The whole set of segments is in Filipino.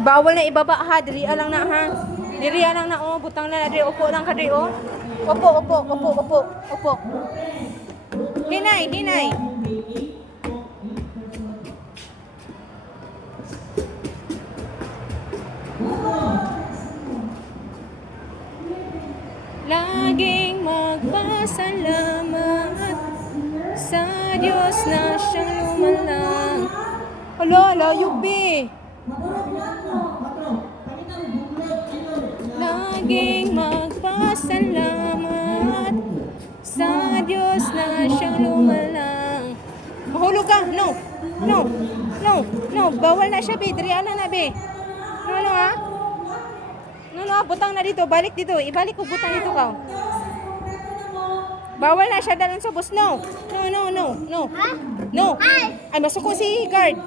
Bawal na ibaba ha, diriya lang na ha. Diriya lang na oh, butang na diri, upo lang ka diri oh. Upo. Hinay. Laging magpasalamat sa Diyos na siyang lumalang. Hala, yubi. Laging magpasalamat sa Diyos na siyang lumalang. Mahulog ka. No. Bawal na siya, be. Diriya na, be. Ano ha? No, butang na dito. Balik dito. Ibalik ko butang dito ka. Bawal na siya dalan sa bus. No. No. Ay, masuko si guard.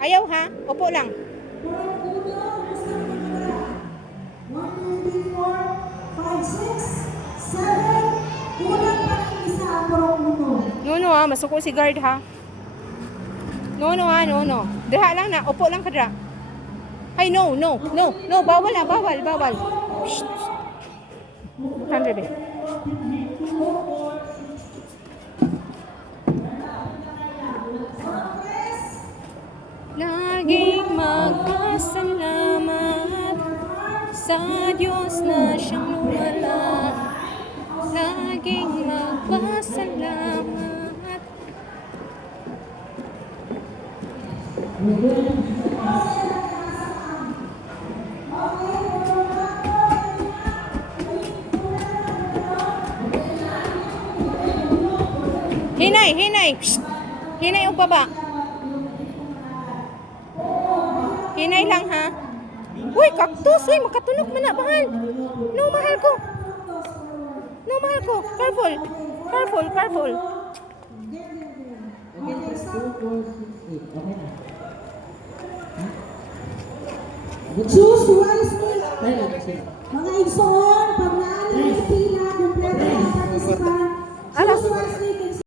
Ayaw ha? Opo lang. 1, 2, 3, 4, 5, 6, 7. Kulang pa ng isa ang purong uno. No ha, masuko si guard ha. No. Diha lang na, upo lang ka dra. Ay, no. Bawal. Shh. Andre, be. Laging magpasalamat sa Diyos na siyang lumalang. Laging magpasalamat. Hinay. Psst. Hinay o baba. Hinay lang ha. Uy, cactus. Uy, makatunog man na, mahal. No, mahal ko. Careful. Choose wisely. Mga igsoon, pag naanin sa pila, kumpleto ang participant. Choose wisely.